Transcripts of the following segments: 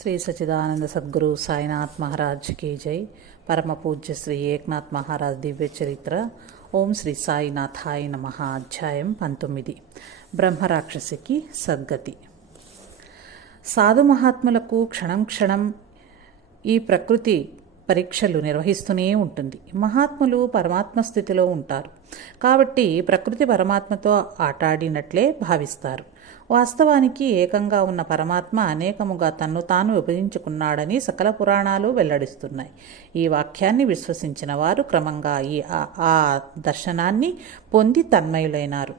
శ్రీ సచిదానంద సద్గురు సాయినాథ్ మహారాజ్ की जय. పరమ పూజ్య శ్రీ ఏక్నాథ్ మహారాజ్ దివ్య చరిత్ర. ఓం శ్రీ సాయినాథాయ నమః. అధ్యాయం 19. బ్రహ్మరాక్షసికి సద్గతి. సాధు మహాత్ములకు క్షణం క్షణం ఈ ప్రకృతి పరీక్షలు నిర్వహిస్తూనే ఉంటుంది. మహాత్ములు పరమాత్మ స్థితిలో ఉంటారు కాబట్టి ప్రకృతి పరమాత్మతో ఆటాడినట్లే భావిస్తారు. వాస్తవానికి ఏకంగా ఉన్న పరమాత్మ అనేకముగా తన్ను తాను విభజించుకున్నాడని సకల పురాణాలు వెల్లడిస్తున్నాయి. ఈ వాక్యాన్ని విశ్వసించిన వారు క్రమంగా ఆ దర్శనాన్ని పొంది తన్మయులైనారు.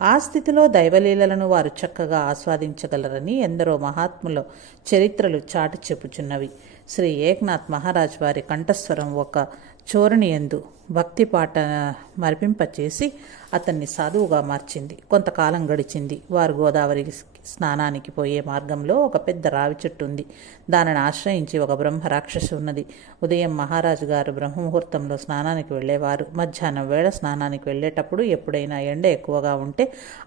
ఆ స్థితిలో దైవలీలలను వారు చక్కగా ఆస్వాదించగలరని ఎందరో మహాత్ముల చరిత్రలు చాటి చెప్పుచున్నవి. శ్రీ ఏక్నాథ్ మహారాజ్ వారి కంఠస్వరం ఒక చోరణియందు భక్తి పాట మరిపింపచేసి అతన్ని సాధువుగా మార్చింది. కొంతకాలం గడిచింది. వారు గోదావరి స్నానానికి పోయే మార్గంలో ఒక పెద్ద రావి చెట్టు ఉంది. దానిని ఆశ్రయించి ఒక బ్రహ్మ రాక్షసి ఉన్నది. ఉదయం మహారాజు గారు బ్రహ్మముహూర్తంలో స్నానానికి వెళ్ళేవారు. మధ్యాహ్నం వేళ స్నానానికి వెళ్ళేటప్పుడు ఎప్పుడైనా ఎండ ఎక్కువగా ఉంటే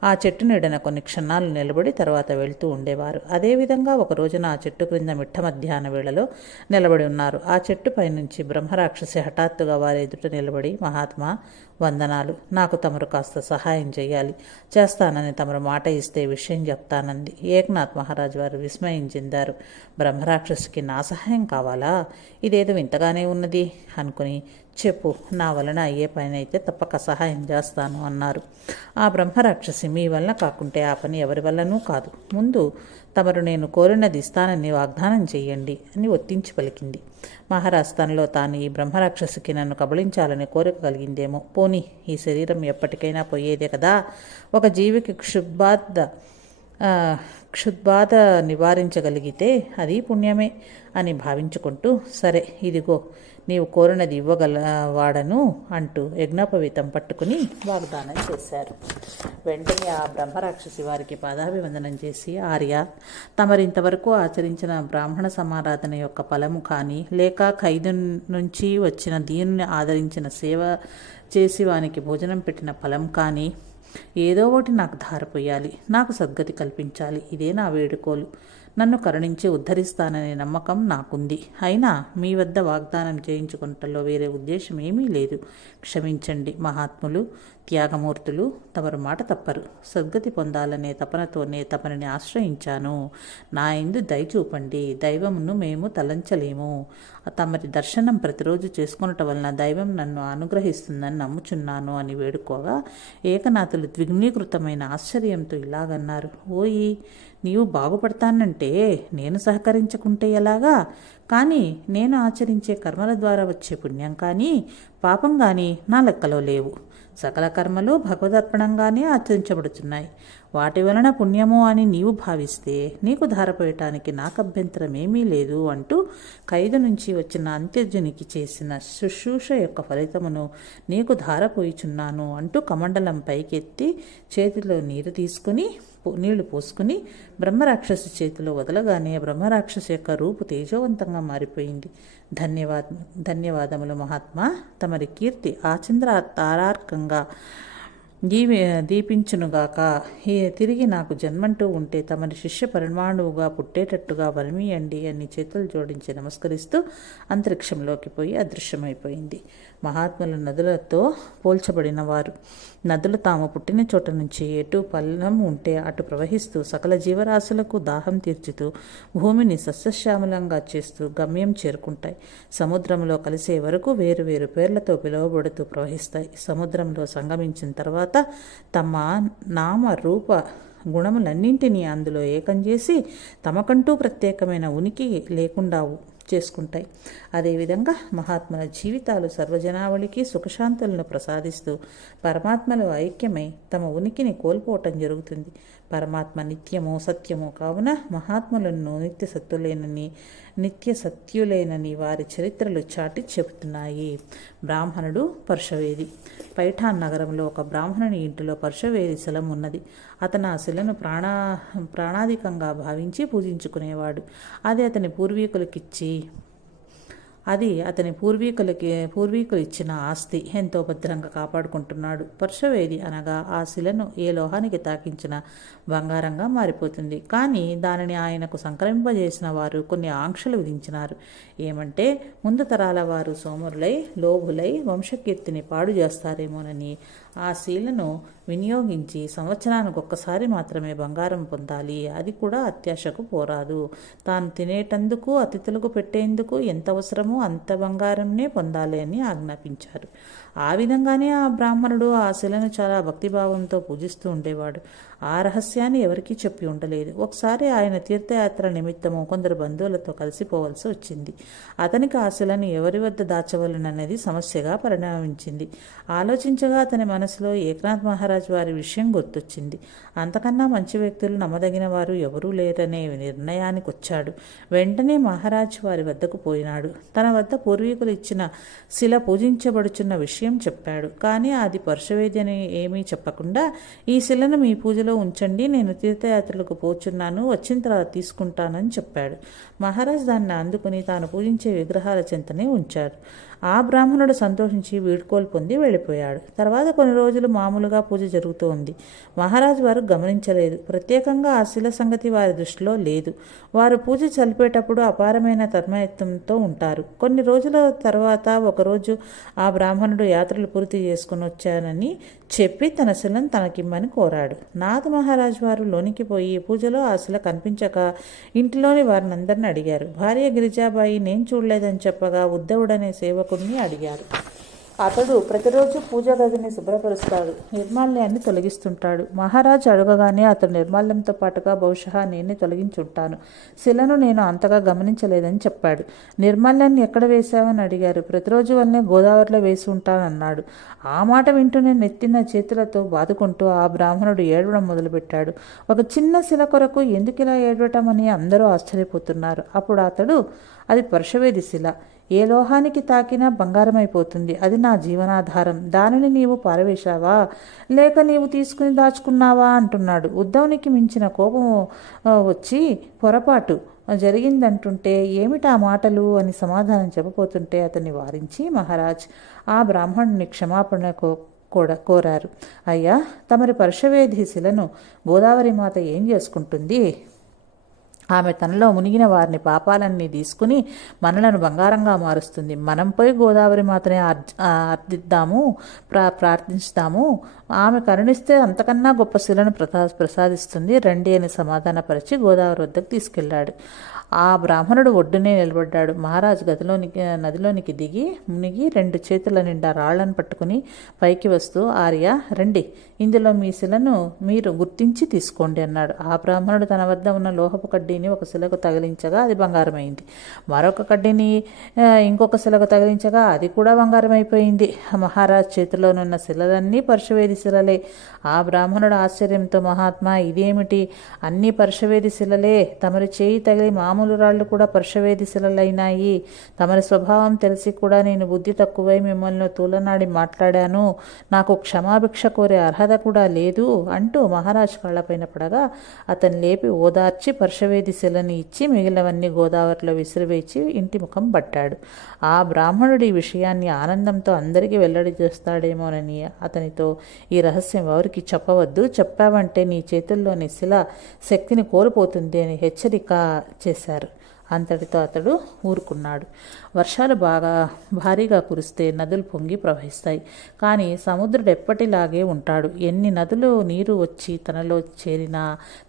ఆ చెట్టు నీడన కొన్ని క్షణాలు నిలబడి తర్వాత వెళ్తూ ఉండేవారు. అదేవిధంగా ఒక రోజున ఆ చెట్టు క్రింద మిట్ట మధ్యాహ్న వేళలో నిలబడి ఉన్నారు. ఆ చెట్టుపై నుంచి బ్రహ్మరాక్షసి హఠాత్తుగా వారి ఎదుట నిలబడి, మహాత్మా వందనాలు, నాకు తమరు కాస్త సహాయం చేయాలి, చేస్తానని తమరు మాట ఇస్తే విషయం చెప్తానంది. ఏక్నాథ్ మహారాజ్ వారు విస్మయం చెందారు. బ్రహ్మరాక్షసికి నా సహాయం కావాలా? ఇదేదో వింతగానే ఉన్నది అనుకుని, చెప్పు, నా వలన అయ్యే పని అయితే తప్పక సహాయం చేస్తాను అన్నారు. ఆ బ్రహ్మరాక్షసి, మీ వలన కాకుంటే ఆ పని ఎవరి వల్లనూ కాదు. ముందు తమరు నేను కోరినది ఇస్తానని వాగ్దానం చెయ్యండి అని ఒత్తించి పలికింది. మహారాజ్ తనలో తాను ఈ బ్రహ్మరాక్షసికి నన్ను కబళించాలని కోరిక కలిగిందేమో. పోనీ, ఈ శరీరం ఎప్పటికైనా పోయేదే కదా. ఒక జీవికి క్షుద్బాధ నివారించగలిగితే అది పుణ్యమే అని భావించుకుంటూ, సరే ఇదిగో నీవు కోరినది ఇవ్వగలవాడను అంటూ యజ్ఞోపవీతం పట్టుకుని వాగ్దానం చేశారు. వెంటనే ఆ బ్రహ్మరాక్షసి వారికి పాదాభివందనం చేసి, ఆర్య, తమరింతవరకు ఆచరించిన బ్రాహ్మణ సమారాధన యొక్క ఫలము కానీ, లేక ఖైదు నుంచి వచ్చిన దీనిని ఆదరించిన సేవ చేసి వానికి భోజనం పెట్టిన ఫలం కానీ, ఏదో ఒకటి నాకు ధారపోయాలి, నాకు సద్గతి కల్పించాలి. ఇదే నా వేడుకోలు. నన్ను కరుణించి ఉద్ధరిస్తాననే నమ్మకం నాకుంది. అయినా మీ వద్ద వాగ్దానం చేయించుకున్నట్లో వేరే ఉద్దేశం ఏమీ లేదు. క్షమించండి మహాత్ములు, త్యాగమూర్తులు, తమరు మాట తప్పరు. సద్గతి పొందాలనే తపనతోనే తమరిని ఆశ్రయించాను. నా యందు దయ చూపండి. దైవమును మేము తలంచలేము. తమరి దర్శనం ప్రతిరోజు చేసుకునటం వలన దైవం నన్ను అనుగ్రహిస్తుందని నమ్ముచున్నాను అని వేడుకోగా, ఏకనాథులు ద్విగుణీకృతమైన ఆశ్చర్యంతో ఇలాగన్నారు. ఓయి, నీవు బాగుపడతానంటే నేను సహకరించకుంటే ఎలాగా? కానీ నేను ఆచరించే కర్మల ద్వారా వచ్చే పుణ్యం కానీ పాపం కానీ నా లెక్కలో లేవు. సకల కర్మలు భగవదర్పణంగానే ఆచరించబడుతున్నాయి. వాటి వలన పుణ్యము అని నీవు భావిస్తే నీకు ధారపోయటానికి నాకు అభ్యంతరం ఏమీ లేదు అంటూ ఖైదు నుంచి వచ్చిన అంత్యజునికి చేసిన శుశ్రూష యొక్క ఫలితమును నీకు ధారపోయిచున్నాను అంటూ కమండలం పైకెత్తి చేతిలో నీళ్లు పోసుకుని బ్రహ్మరాక్షసి చేతిలో వదలగానే బ్రహ్మరాక్షసి యొక్క రూపు తేజోవంతంగా మారిపోయింది. ధన్యవాదములు మహాత్మా. తమరి కీర్తి ఆచంద్ర తారార్కంగా దీపించునుగాక. తిరిగి నాకు జన్మంటూ ఉంటే తమరి శిష్య పరిమాణువుగా పుట్టేటట్టుగా వరమీయండి అని చేతులు జోడించి నమస్కరిస్తూ అంతరిక్షంలోకి పోయి అదృశ్యమైపోయింది. మహాత్ములు నదులతో పోల్చబడిన వారు. నదులు తాము పుట్టిన చోట నుంచి ఎటు పల్లం ఉంటే అటు ప్రవహిస్తూ సకల జీవరాశులకు దాహం తీర్చుతూ భూమిని సస్యశ్యామలంగా చేస్తూ గమ్యం చేరుకుంటాయి. సముద్రంలో కలిసే వరకు వేరు వేరు పేర్లతో పిలువబడుతూ ప్రవహిస్తాయి. సముద్రంలో సంగమించిన తర్వాత తమ నామ రూప గుణములన్నింటినీ అందులో ఏకం చేసి తమకంటూ ప్రత్యేకమైన ఉనికి లేకుండా చేసుకుంటాయి. అదేవిధంగా మహాత్ముల జీవితాలు సర్వజనావళికి సుఖశాంతులను ప్రసాదిస్తూ పరమాత్మలో ఐక్యమై తమ ఉనికిని కోల్పోవటం జరుగుతుంది. పరమాత్మ నిత్యము సత్యము కావున మహాత్ములను నిత్య సత్యులేనని వారి చరిత్రలు చాటి చెబుతున్నాయి. బ్రాహ్మణుడు పర్శవేది. పైఠాన్ నగరంలో ఒక బ్రాహ్మణుని ఇంటిలో పర్శవేది శిలం ఉన్నది. అతను ఆ శిలను ప్రాణాధికంగా భావించి పూజించుకునేవాడు. అది అతని పూర్వీకులకిచ్చి అది అతని పూర్వీకులు ఇచ్చిన ఆస్తి ఎంతో భద్రంగా కాపాడుకుంటున్నాడు. పర్శవేది అనగా ఆ శిలను ఏ లోహానికి తాకించిన బంగారంగా మారిపోతుంది. కానీ దానిని ఆయనకు సంక్రమింపజేసిన వారు కొన్ని ఆంక్షలు విధించినారు. ఏమంటే ముందు తరాల వారు సోమరులై లోభులై వంశకీర్తిని పాడు చేస్తారేమోనని ఆ శీలను వినియోగించి సంవత్సరానికి ఒక్కసారి మాత్రమే బంగారం పొందాలి. అది కూడా అత్యాశకు పోరాదు. తాను తినేటందుకు అతిథులకు పెట్టేందుకు ఎంత అవసరమో అంత బంగారంనే పొందాలి అని ఆజ్ఞాపించారు. ఆ విధంగానే ఆ బ్రాహ్మణుడు ఆ శిలను చాలా భక్తిభావంతో పూజిస్తూ ఉండేవాడు. ఆ రహస్యాన్ని ఎవరికీ చెప్పి ఉండలేదు. ఒకసారి ఆయన తీర్థయాత్ర నిమిత్తము కొందరు బంధువులతో కలిసిపోవలసి వచ్చింది. అతనికి ఆ శిలను ఎవరి వద్ద దాచవలననేది సమస్యగా పరిణమించింది. ఆలోచించగా అతని మనసులో ఏకనాథ్ మహారాజ్ వారి విషయం గుర్తొచ్చింది. అంతకన్నా మంచి వ్యక్తులు నమ్మదగిన వారు ఎవరూ లేరనే నిర్ణయానికి వచ్చాడు. వెంటనే మహారాజ్ వారి వద్దకు పోయినాడు. తన వద్ద పూర్వీకులు ఇచ్చిన శిల పూజించబడుచున్న విషయం చెప్పాడు. కానీ అది పర్శవేది అని ఏమీ చెప్పకుండా ఈ శిలను మీ పూజలో ఉంచండి, నేను తీర్థయాత్రలకు పోచున్నాను, వచ్చిన తర్వాత తీసుకుంటానని చెప్పాడు. మహారాజ్ దాన్ని అందుకుని తాను పూజించే విగ్రహాల చెంతనే ఉంచాడు. ఆ బ్రాహ్మణుడు సంతోషించి వీడ్కోలు పొంది వెళ్ళిపోయాడు. తర్వాత కొన్ని రోజులు మామూలుగా పూజ జరుగుతూ ఉంది. మహారాజు వారు గమనించలేదు. ప్రత్యేకంగా ఆ శిల సంగతి వారి దృష్టిలో లేదు. వారు పూజ చలిపేటప్పుడు అపారమైన తన్మయత్వంతో ఉంటారు. కొన్ని రోజుల తర్వాత ఒకరోజు ఆ బ్రాహ్మణుడు యాత్రలు పూర్తి చేసుకుని వచ్చానని చెప్పి తన శిలను తనకిమ్మని కోరాడు. నాథ్ మహారాజు వారు లోనికి పోయి పూజలో ఆ శిల కనిపించక ఇంటిలోని వారినందరిని అడిగారు. భార్య గిరిజాబాయి నేను చూడలేదని చెప్పగా ఉద్ధవుడనే సేవకుడిని అడిగారు. అతడు ప్రతిరోజు పూజా గదిని శుభ్రపరుస్తాడు, నిర్మాల్యాన్ని తొలగిస్తుంటాడు. మహారాజు అడగగానే అతడు నిర్మాల్యంతో పాటుగా బహుశా నేనే తొలగించుంటాను, శిలను నేను అంతగా గమనించలేదని చెప్పాడు. నిర్మాల్యాన్ని ఎక్కడ వేశావని అడిగారు. ప్రతిరోజు వల్లనే గోదావరిలో వేసి ఉంటానన్నాడు. ఆ మాట వింటూనే నెత్తిన చేతులతో బాదుకుంటూ ఆ బ్రాహ్మణుడు ఏడవడం మొదలుపెట్టాడు. ఒక చిన్న శిల కొరకు ఎందుకిలా ఏడవటమని అందరూ ఆశ్చర్యపోతున్నారు. అప్పుడు అతడు, అది పర్శవేది శిల, ఏ లోహానికి తాకినా బంగారమైపోతుంది, అది నా జీవనాధారం, దానిని నీవు పారవేశావా లేక నీవు తీసుకుని దాచుకున్నావా అంటున్నాడు. ఉద్ధవునికి మించిన కోపం వచ్చి పొరపాటు జరిగిందంటుంటే ఏమిటా మాటలు అని సమాధానం చెప్పబోతుంటే అతన్ని వారించి మహారాజ్ ఆ బ్రాహ్మణుని క్షమాపణ కోరారు. అయ్యా, తమరి పర్శవేది శిలను గోదావరి మాత ఏం చేసుకుంటుంది? ఆమె తనలో మునిగిన వారిని పాపాలన్నీ తీసుకుని మనలను బంగారంగా మారుస్తుంది. మనం పోయి గోదావరి మాతనే అర్థిద్దాము, ప్రార్థిస్తాము. ఆమె కరుణిస్తే అంతకన్నా గొప్ప శిలను ప్రసాదిస్తుంది. రండి అని సమాధానపరిచి గోదావరి వద్దకు తీసుకెళ్లాడు. ఆ బ్రాహ్మణుడు ఒడ్డునే నిలబడ్డాడు. మహారాజు నదిలోనికి దిగి మునిగి 2 చేతుల నిండా రాళ్లను పట్టుకుని పైకి వస్తూ, ఆర్య రండి, ఇందులో మీ శిలను మీరు గుర్తించి తీసుకోండి అన్నాడు. ఆ బ్రాహ్మణుడు తన వద్ద ఉన్న లోహపు కడ్డీని ఒక శిలకు తగిలించగా అది బంగారమైంది. మరొక కడ్డీని ఇంకొక శిలకు తగిలించగా అది కూడా బంగారమైపోయింది. మహారాజ్ చేతిలోనున్న శిలలన్నీ పర్శవేది శిలలే. ఆ బ్రాహ్మణుడు ఆశ్చర్యంతో, మహాత్మా, ఇదేమిటి? అన్ని పర్శవేది శిలలే. తమరి చేయి తగిలి మామూలు రాళ్లు కూడా పర్శవేది శిలలైనాయి. తమరి స్వభావం తెలిసి కూడా నేను బుద్ధి తక్కువై మిమ్మల్ని తూలనాడి మాట్లాడాను. నాకు క్షమాభిక్ష కోరే అర్హత కూడా లేదు అంటూ మహారాజ్ కాళ్లపైన పడగా అతను లేపి ఓదార్చి పర్శవేది శిలని ఇచ్చి మిగిలినవన్నీ గోదావరిలో విసిరివేచి ఇంటి ముఖం పట్టాడు. ఆ బ్రాహ్మణుడి ఈ విషయాన్ని ఆనందంతో అందరికీ వెల్లడి చేస్తాడేమోనని అతనితో, ఈ రహస్యం ఎవరికి చెప్పవద్దు, చెప్పావంటే నీ చేతుల్లోని శిల శక్తిని కోల్పోతుంది అని హెచ్చరిక చేశారు. అంతటితో అతడు ఊరుకున్నాడు. వర్షాలు భారీగా కురిస్తే నదులు పొంగి ప్రవహిస్తాయి. కానీ సముద్రుడు ఎప్పటిలాగే ఉంటాడు. ఎన్ని నదులు నీరు వచ్చి తనలో చేరినా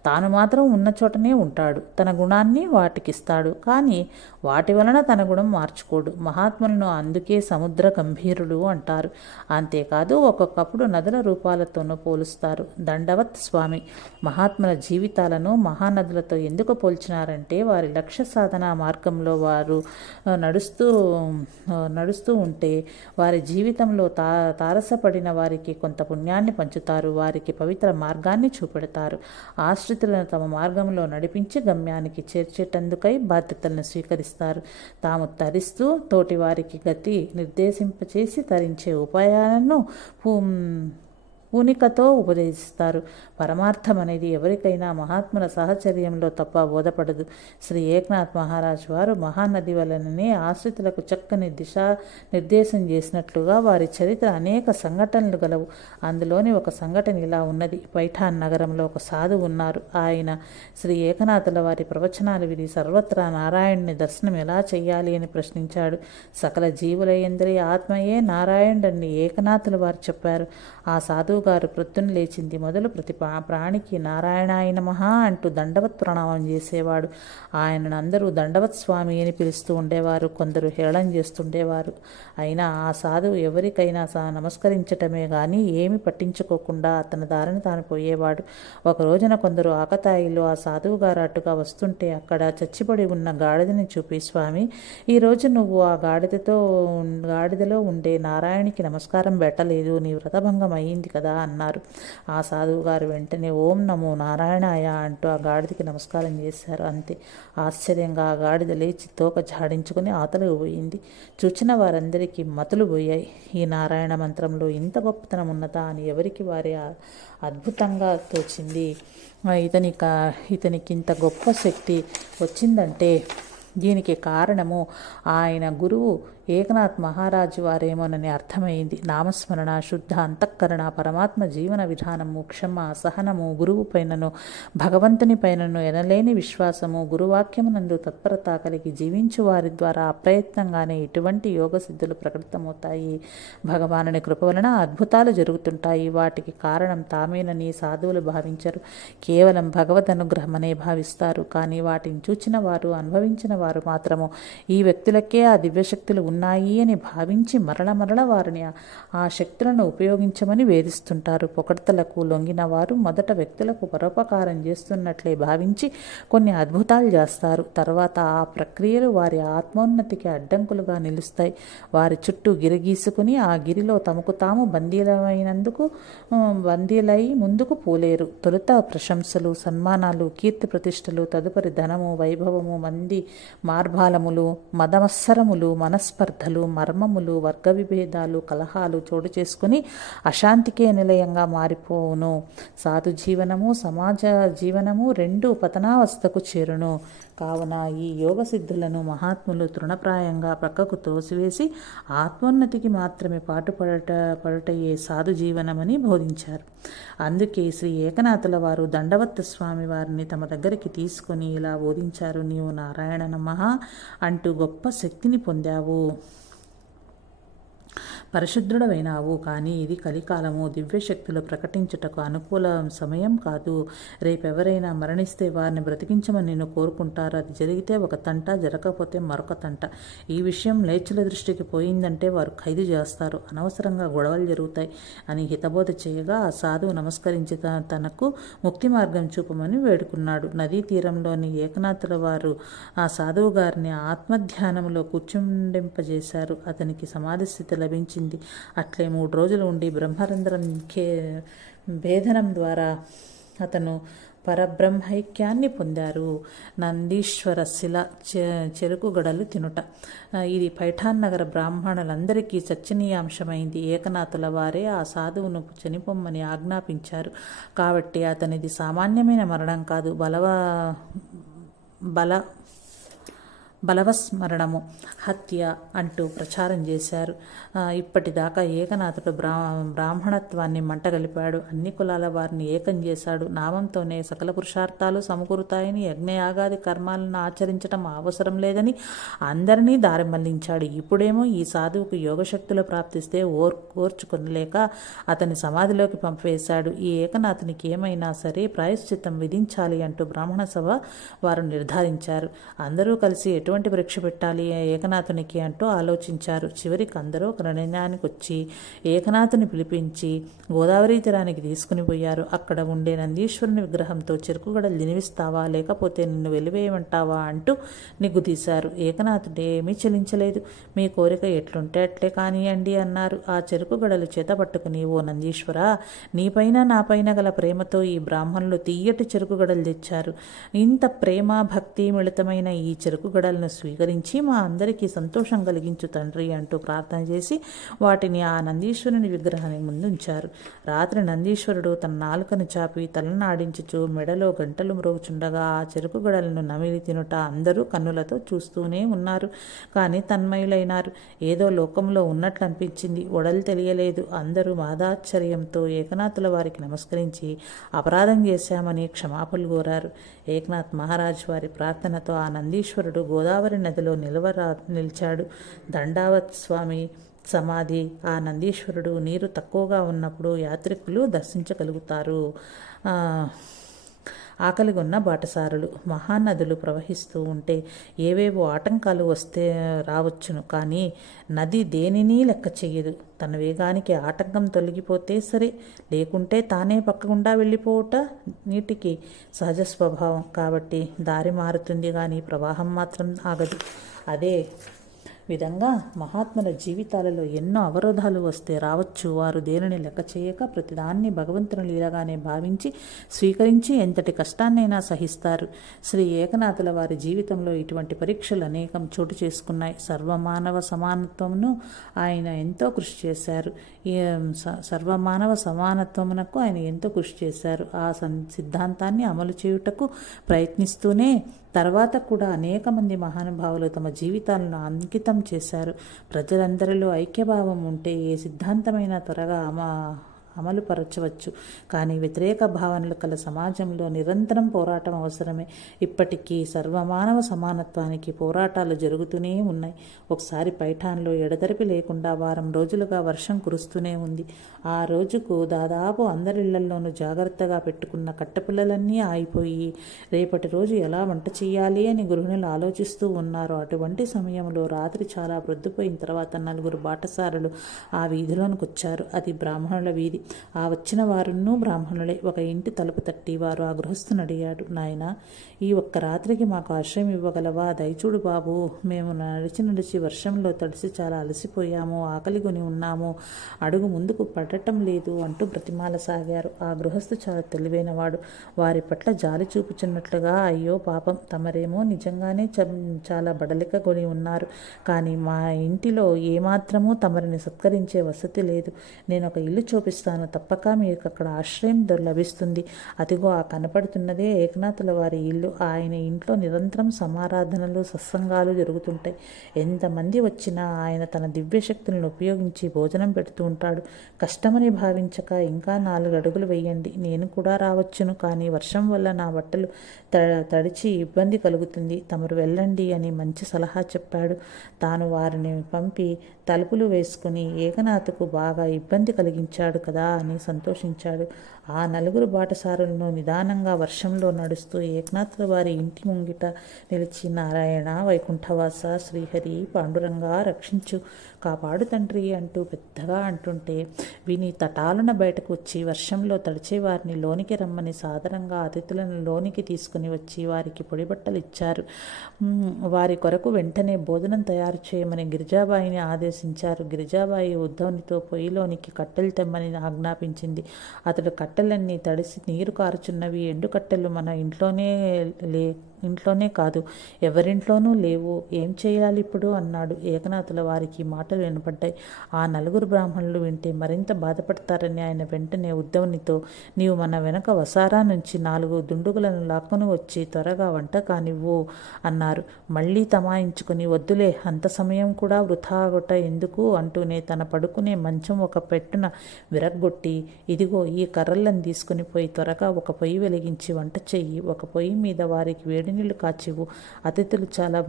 తాను మాత్రం ఉన్న చోటనే ఉంటాడు. తన గుణాన్ని వాటికిస్తాడు, కానీ వాటి వలన తన గుణం మార్చుకోడు. మహాత్ములను అందుకే సముద్ర గంభీరులు అంటారు. అంతేకాదు ఒక్కొక్కప్పుడు నదుల రూపాలతోనూ పోలుస్తారు. దండవత్ స్వామి మహాత్ముల జీవితాలను మహానదులతో ఎందుకు పోల్చినారంటే వారి లక్ష్య సాధన మార్గంలో వారు నడుస్తూ ఉంటే వారి జీవితంలో తారసపడిన వారికి కొంత పుణ్యాన్ని పంచుతారు, వారికి పవిత్ర మార్గాన్ని చూపెడతారు. ఆశ్రితులను తమ మార్గంలో నడిపించి గమ్యానికి చేర్చేటందుకై బాధ్యతలను స్వీకరిస్తారు. తాము తరిస్తూ తోటి వారికి గతి నిర్దేశింపచేసి తరించే ఉపాయాలను ఊనికతో ఉపదేశిస్తారు. పరమార్థం అనేది ఎవరికైనా మహాత్ముల సాహచర్యంలో తప్ప బోధపడదు. శ్రీ ఏక్నాథ్ మహారాజ్ వారు మహానది వలననే ఆశ్రితులకు చక్కని దిశా నిర్దేశం చేసినట్లుగా వారి చరిత్ర అనేక సంఘటనలు గలవు. అందులోని ఒక సంఘటన ఇలా ఉన్నది. పైఠాన్ నగరంలో ఒక సాధువు ఉన్నారు. ఆయన శ్రీ ఏకనాథుల వారి ప్రవచనాలు విని సర్వత్రా నారాయణుని దర్శనం ఎలా చెయ్యాలి అని ప్రశ్నించాడు. సకల జీవుల యందరి ఆత్మయే నారాయణుడని ఏకనాథుల వారు చెప్పారు. ఆ సాధువు గారు ప్రొద్దున లేచింది మొదలు ప్రతి ప్రాణికి నారాయణాయ నమః అంటూ దండవత్ ప్రణామం చేసేవాడు. ఆయనను అందరూ దండవత్ స్వామి అని పిలుస్తూ ఉండేవారు. కొందరు హేళన చేస్తుండేవారు. అయినా ఆ సాధువు ఎవరికైనా నమస్కరించటమే గాని ఏమి పట్టించుకోకుండా అతని దారిని తాను పోయేవాడు. ఒక రోజున కొందరు ఆకతాయిలు ఆ సాధువు గారు అటుగా వస్తుంటే అక్కడ చచ్చిపడి ఉన్న గాడిదని చూపి, స్వామి, ఈరోజు నువ్వు ఆ గాడిదలో ఉండే నారాయణికి నమస్కారం పెట్టలేదు, నీ వ్రతభంగం అయ్యింది కదా అన్నారు. ఆ సాధువు గారు వెంటనే ఓం నమో నారాయణాయ అంటూ ఆ గాడిదకి నమస్కారం చేశారు. అంతే. ఆశ్చర్యంగా ఆ గాడిద లేచి తోక జాడించుకుని అవతలకు పోయింది. చూచిన వారందరికీ మతులు పోయాయి. ఈ నారాయణ మంత్రంలో ఇంత గొప్పతనం ఉన్నదా అని ఎవరికి వారి అద్భుతంగా తోచింది. ఇతనికి ఇంత గొప్ప శక్తి వచ్చిందంటే దీనికి కారణము ఆయన గురువు ఏకనాథ్ మహారాజు వారేమోనని అర్థమైంది. నామస్మరణ, శుద్ధ అంతఃకరణ, పరమాత్మ జీవన విధానము, క్షమ, సహనము, గురువు పైనను భగవంతుని పైనను ఎనలేని విశ్వాసము, గురువాక్యమునందు తత్పరత కలిగి జీవించు వారి ద్వారా అప్రయత్నంగానే ఇటువంటి యోగ సిద్ధులు ప్రకటితమవుతాయి. భగవానుని కృప వలన అద్భుతాలు జరుగుతుంటాయి. వాటికి కారణం తామేనని సాధువులు భావించరు. కేవలం భగవద్ అనుగ్రహమనే భావిస్తారు. కానీ వాటిని చూచిన వారు, అనుభవించిన వారు మాత్రము ఈ వ్యక్తులకే ఆ దివ్యశక్తులు ఉన్నాయి అని భావించి మరల వారిని ఆ శక్తులను ఉపయోగించమని వేధిస్తుంటారు. పొగడ్తలకు లొంగిన వారు మొదట వ్యక్తులకు పరోపకారం చేస్తున్నట్లే భావించి కొన్ని అద్భుతాలు చేస్తారు. తర్వాత ఆ ప్రక్రియలు వారి ఆత్మోన్నతికి అడ్డంకులుగా నిలుస్తాయి. వారి చుట్టూ గిరిగీసుకుని ఆ గిరిలో తమకు తాము బందీలై ముందుకు పోలేరు. తొలుత ప్రశంసలు, సన్మానాలు, కీర్తి ప్రతిష్టలు, తదుపరి ధనము, వైభవము, మంది మార్బాలములు, మదమత్సరములు, మనస్పర్ధలు, మర్మములు, వర్గ విభేదాలు, కలహాలు చోటు చేసుకుని అశాంతికే నిలయంగా మారిపోవును. సాధు జీవనము, సమాజ జీవనము రెండూ పతనావస్థకు చేరును. కావున ఈ యోగ సిద్ధులను మహాత్ములు తృణప్రాయంగా ప్రక్కకు తోసివేసి ఆత్మోన్నతికి మాత్రమే పాటుపడటయే సాధు జీవనమని బోధించారు. అందుకే శ్రీ ఏకనాథుల వారు దండవత్ స్వామి వారిని తమ దగ్గరికి తీసుకొని ఇలా బోధించారు. నీవు నారాయణ నమః అంటూ గొప్ప శక్తిని పొందావు, పరిశుద్ధుడవైనావు. కానీ ఇది కలికాలము, దివ్యశక్తులు ప్రకటించుటకు అనుకూల సమయం కాదు. రేపెవరైనా మరణిస్తే వారిని బ్రతికించమని నేను కోరుకుంటారు. అది జరిగితే ఒక తంట, జరగకపోతే మరొక తంట. ఈ విషయం లేచుల దృష్టికి పోయిందంటే వారు ఖైదు చేస్తారు, అనవసరంగా గొడవలు జరుగుతాయి అని హితబోధ చేయగా ఆ సాధువు నమస్కరించి తనకు ముక్తి మార్గం చూపమని వేడుకున్నాడు. నదీ తీరంలోని ఏకనాథుల వారు ఆ సాధువు గారిని ఆత్మధ్యానంలో కూర్చుండింపజేశారు. అతనికి సమాధి స్థితి లభించింది. అట్లే 3 రోజులు ఉండి బ్రహ్మరంధ్రం భేదనం ద్వారా అతను పరబ్రహ్మైక్యాన్ని పొందారు. నందీశ్వర శిల చెరుకు గడలు తినుట ఇది పైఠాన్ నగర బ్రాహ్మణులందరికీ చర్చనీయాంశమైంది. ఏకనాథుల వారే ఆ సాధువును చనిపోమ్మని ఆజ్ఞాపించారు. కాబట్టి అతనిది సామాన్యమైన మరణం కాదు, బలవస్మరణము, హత్య అంటూ ప్రచారం చేశారు. ఇప్పటిదాకా ఏకనాథుడు బ్రాహ్మణత్వాన్ని మంటగలిపాడు. అన్ని కులాల వారిని ఏకం చేశాడు. నామంతోనే సకల పురుషార్థాలు సమకూరుతాయని, యజ్ఞయాగాది కర్మాలను ఆచరించడం అవసరం లేదని అందరినీ దారి మళ్లించాడు. ఇప్పుడేమో ఈ సాధువుకు యోగశక్తులు ప్రాప్తిస్తే ఓర్చుకొనలేక అతని సమాధిలోకి పంపివేశాడు. ఈ ఏకనాథునికి ఏమైనా సరే ప్రాయశ్చిత్తం విధించాలి అంటూ బ్రాహ్మణ సభ వారు నిర్ధారించారు. అందరూ కలిసి ఎటువంటి పరీక్ష పెట్టాలి ఏకనాథునికి అంటూ ఆలోచించారు. చివరికి అందరూ ఒక నిర్ణయానికి వచ్చి ఏకనాథుని పిలిపించి గోదావరి తీరానికి తీసుకుని పోయారు. అక్కడ ఉండే నందీశ్వరుని విగ్రహంతో చెరుకుగడలు దినివిస్తావా లేకపోతే నిన్ను వెలివేయమంటావా అంటూ నిగ్గుదీశారు. ఏకనాథుడేమీ చెలించలేదు. మీ కోరిక ఎట్లుంటే అట్లే కానియండి అన్నారు. ఆ చెరుకుగడలు చేత పట్టుకుని, ఓ నందీశ్వర, నీపైన నాపైన గల ప్రేమతో ఈ బ్రాహ్మణులు తీయటి చెరుకుగడలు తెచ్చారు. ఇంత ప్రేమ భక్తి మిళితమైన ఈ చెరుకుగడలను ద్రవ్యాలను స్వీకరించి మా అందరికీ సంతోషం కలిగించు తండ్రి అంటూ ప్రార్థన చేసి వాటిని ఆ నందీశ్వరుని విగ్రహానికి ముందుంచారు. రాత్రి నందీశ్వరుడు తన నాలుకను చాపి తలనాడించుచు మెడలో గంటలు మ్రోగుచుండగా ఆ చెరుకు గడలను నమిలి తినుట అందరూ కన్నులతో చూస్తూనే ఉన్నారు. కానీ తన్మయులైనారు. ఏదో లోకంలో ఉన్నట్లు అనిపించింది. ఒడలు తెలియలేదు. అందరూ మాదాశ్చర్యంతో ఏకనాథుల వారికి నమస్కరించి అపరాధం చేశామని క్షమాపణలు కోరారు. ఏకనాథ్ మహారాజ్ వారి ప్రార్థనతో ఆ నందీశ్వరుడు గోదావరి నదిలో నిలిచాడు. దండావత్ స్వామి సమాధి ఆ నందీశ్వరుడు నీరు తక్కువగా ఉన్నప్పుడు యాత్రికులు దర్శించగలుగుతారు. ఆకలిగొన్న బాటసారులు. మహానదులు ప్రవహిస్తూ ఉంటే ఏవేవో ఆటంకాలు వస్తే రావచ్చును, కానీ నది దేనినీ లెక్క చెయ్యదు. తన వేగానికి ఆటంకం తొలగిపోతే సరే, లేకుంటే తానే పక్కకుండా వెళ్ళిపోవట నీటికి సహజ స్వభావం. కాబట్టి దారి మారుతుంది, కానీ ప్రవాహం మాత్రం ఆగదు. అదే విధంగా మహాత్ముల జీవితాలలో ఎన్నో అవరోధాలు వస్తే రావచ్చు. వారు దేనిని లెక్క చేయక ప్రతిదాన్ని భగవంతుని లీలగానే భావించి స్వీకరించి ఎంతటి కష్టాన్నైనా సహిస్తారు. శ్రీ ఏకనాథుల వారి జీవితంలో ఇటువంటి పరీక్షలు అనేకం చోటు చేసుకున్నాయి. సర్వమానవ సమానత్వమును ఆయన ఎంతో కృషి చేశారు. సర్వమానవ సమానత్వమునకు ఆయన ఎంతో కృషి చేశారు. ఆ సిద్ధాంతాన్ని అమలు చేయుటకు ప్రయత్నిస్తూనే తర్వాత కూడా అనేక మంది మహానుభావులు తమ జీవితాలను అంకితం చేశారు. ప్రజలందరిలో ఐక్యభావం ఉంటే ఏ సిద్ధాంతమైనా త్వరగా అమలుపరచవచ్చు. కానీ వ్యతిరేక భావనలు కల సమాజంలో నిరంతరం పోరాటం అవసరమే. ఇప్పటికీ సర్వమానవ సమానత్వానికి పోరాటాలు జరుగుతూనే ఉన్నాయి. ఒకసారి పైఠాన్లో ఎడతెరిపి లేకుండా వారం రోజులుగా వర్షం కురుస్తూనే ఉంది. ఆ రోజుకు దాదాపు అందరిళ్లలోనూ జాగ్రత్తగా పెట్టుకున్న కట్టెపుల్లలన్నీ ఆగిపోయి రేపటి రోజు ఎలా వంట చేయాలి అని గృహిణులు ఆలోచిస్తూ ఉన్నారు. అటువంటి సమయంలో రాత్రి చాలా ప్రొద్దుపోయిన తర్వాత 4 బాటసారులు ఆ వీధిలోనికి వచ్చారు. అది బ్రాహ్మణుల వీధి. ఆ వచ్చిన వారును బ్రాహ్మణులే. ఒక ఇంటి తలుపు తట్టి వారు ఆ గృహస్థుని అడిగాడు, నాయనా, ఈ ఒక్క రాత్రికి మాకు ఆశ్రయం ఇవ్వగలవా? దయచూడు బాబు, మేము నడిచి వర్షంలో తడిసి చాలా అలసిపోయాము, ఆకలిగొని ఉన్నాము, అడుగు ముందుకు పడటం లేదు అంటూ బ్రతిమాలసాగారు. ఆ గృహస్థు చాలా తెలివైనవాడు. వారి పట్ల జాలి చూపుచున్నట్లుగా, అయ్యో పాపం, తమరేమో నిజంగానే చాలా బడలికగొని ఉన్నారు, కానీ మా ఇంటిలో ఏమాత్రమూ తమరిని సత్కరించే వసతి లేదు. నేను ఒక ఇల్లు చూపిస్తాను, తప్పక మీకు అక్కడ ఆశ్రయం లభిస్తుంది. అదిగో ఆ కనపడుతున్నదే ఏకనాథుల వారి ఇల్లు. ఆయన ఇంట్లో నిరంతరం సమారాధనలు, సత్సంగాలు జరుగుతుంటాయి. ఎంతమంది వచ్చినా ఆయన తన దివ్యశక్తులను ఉపయోగించి భోజనం పెడుతూ ఉంటాడు. కష్టమని భావించక ఇంకా 4 అడుగులు వేయండి, నేను కూడా రావచ్చును, కానీ వర్షం వల్ల నా బట్టలు తడిచి ఇబ్బంది కలుగుతుంది, తమరు వెళ్ళండి అని మంచి సలహా చెప్పాడు. తాను వారిని పంపి తలుపులు వేసుకుని ఏకనాథుకు బాగా ఇబ్బంది కలిగించాడు కదా అని సంతోషించాడు. ఆ 4 బాటసారులను నిదానంగా వర్షంలో నడుస్తూ ఏకనాథుల వారి ఇంటి ముంగిట నిలిచి, నారాయణ, వైకుంఠవాస, శ్రీహరి, పాండురంగా, రక్షించు, కాపాడు తండ్రి అంటూ పెద్దగా అంటుంటే విని తటాలున బయటకు వచ్చి వర్షంలో తడిచే వారిని లోనికి రమ్మని సాదరంగా అతిథులను లోనికి తీసుకుని వచ్చి వారికి పొడిబట్టలు ఇచ్చారు. వారి కొరకు వెంటనే భోజనం తయారు చేయమని గిరిజాబాయిని ఆదేశించారు. గిరిజాబాయి ఉద్ధవునితో పొయ్యిలోనికి కట్టెలు తెమ్మని ఆజ్ఞాపించింది. అతడు కట్టెలన్నీ తడిసి నీరు కారుచున్నవి. ఎండు కట్టెలు మన ఇంట్లోనే కాదు, ఎవరింట్లోనూ లేవు, ఏం చేయాలి ఇప్పుడు అన్నాడు. ఏకనాథుల వారికి మాటలు వినపడ్డాయి. ఆ 4 బ్రాహ్మణులు వింటే మరింత బాధపడతారని ఆయన వెంటనే ఉద్ధవునితో, నీవు మన వెనక వసారా నుంచి 4 దుండుగులను లాక్కొని వచ్చి త్వరగా వంట కానివ్వు అన్నారు. మళ్ళీ తమాయించుకుని, వద్దులే, అంత సమయం కూడా వృథా ఆగుట ఎందుకు అంటూనే తన పడుకునే మంచం ఒక పెట్టున విరగ్గొట్టి, ఇదిగో ఈ కర్రలను తీసుకుని పోయి త్వరగా ఒక పొయ్యి వెలిగించి వంట చెయ్యి, ఒక పొయ్యి మీద వారికి వేడి నీళ్లు కాచివు, అతిథులు చాలా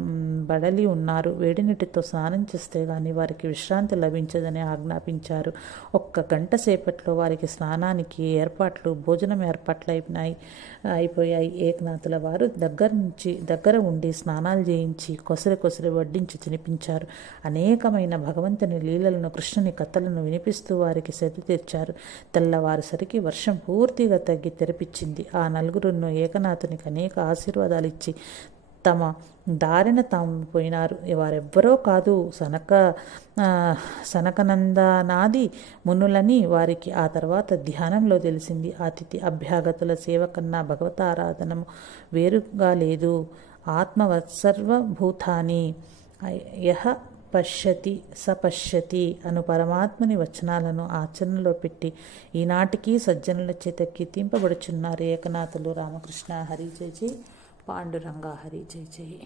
బడలి ఉన్నారు, వేడి నీటితో స్నానం చేస్తే గాని వారికి విశ్రాంతి లభించదని ఆజ్ఞాపించారు. 1 గంట సేపట్లో వారికి స్నానానికి భోజనం ఏర్పాట్లు అయిపోయాయి. ఏకనాథుల వారు దగ్గర ఉండి స్నానాలు చేయించి కొసరి వడ్డించి తినిపించారు. అనేకమైన భగవంతుని లీలలను, కృష్ణుని కథలను వినిపిస్తూ వారికి సెది తెచ్చారు. తెల్లవారుసరికి వర్షం పూర్తిగా తగ్గి తెరపించింది. ఆ 4 ఏకనాథునికి అనేక ఆశీర్వాదాలు ఇచ్చి తమ దారిన తాము పోయినారు. వారెవ్వరో కాదు, సనకనందనాది మునులని వారికి ఆ తర్వాత ధ్యానంలో తెలిసింది. అతిథి అభ్యాగతుల సేవ కన్నా భగవతారాధనము వేరుగా లేదు. ఆత్మవత్ సర్వభూతాని యహ పశ్యతి సపశ్యతి అను పరమాత్మని వచనాలను ఆచరణలో పెట్టి ఈనాటికి సజ్జనుల చేత కీర్తింపబడుచున్నారు ఏకనాథులు. రామకృష్ణ హరి జై జై, పాండురంగ హరి జై జై.